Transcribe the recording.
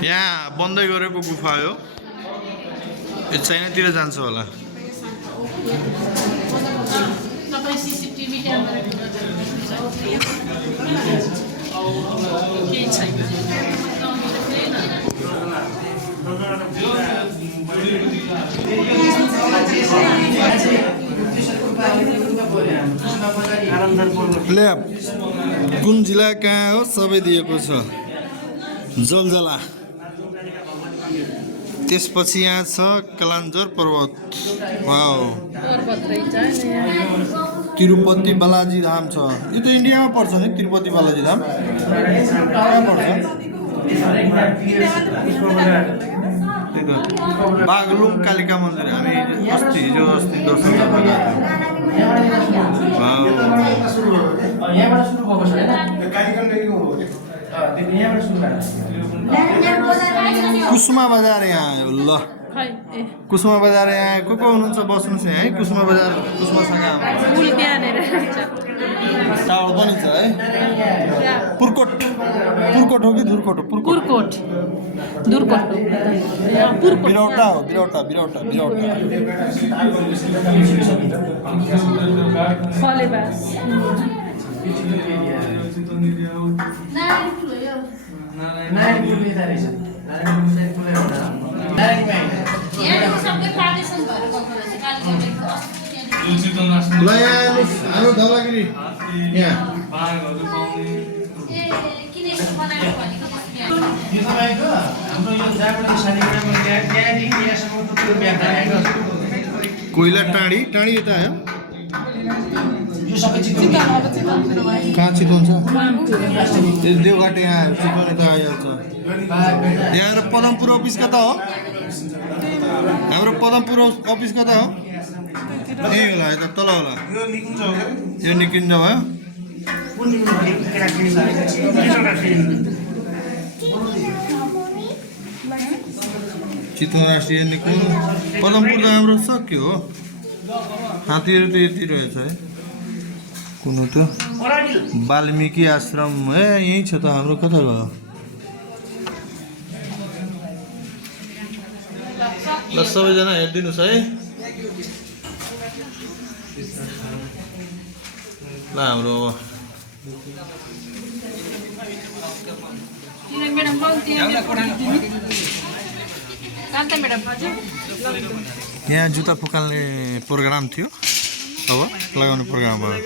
यहाँ बन्दै गरेको गुफा हो यो चाइनातिर जान्छ होला कुन जिल्ला कहाँ हो सबै दिएको छ जलजला त्यसपछि यहाँ छ कलान्जर पर्वत वाओ तिरुपति बालाजी धाम छ यो त इन्डियामा पर्छ नि तिरुपति बालाजी धाम कहाँ पर्छ बागलुङ कालिका मन्दिर हामी हिजो अस्ति दर्शन गर्न गएको कुसुमा बजार यहाँ ल कुसुमा बजार यहाँ को हुनुहुन्छ बस्नुहोस् है कुसुमा बजार कुसुमासँग टावर पनि छ है पुर्कोट पुर्कोट हो कि धुर्कोट हो पुर्कोट दुर्कोट बिरौटा हो बिरौटा बिरौटा बिरौटा हाम्रो धवलागिरी यहाँ कोइला टाढी टाढी यता आयो कहाँ चितवन छ देवघाटी यहाँ चितवन यता आइहाल्छ यहाँ पदमपुर अफिस कता हो हाम्रो पदमपुर अफिस कता हो यही होला यता तल होला यो निकिन्छ भयो चितवन राष्ट्रिय निकुञ्ज पदमपुर त हाम्रो सक्यो हो हात्तीहरू त यति रहेछ है कुन त वाल्मिकी आश्रम ए यहीँ छ त हाम्रो कता गयो ल सबैजना हेरिदिनुहोस् है ल हाम्रो यहाँ जुत्ता फुकाल्ने प्रोग्राम थियो अब लगाउने प्रोग्राम भयो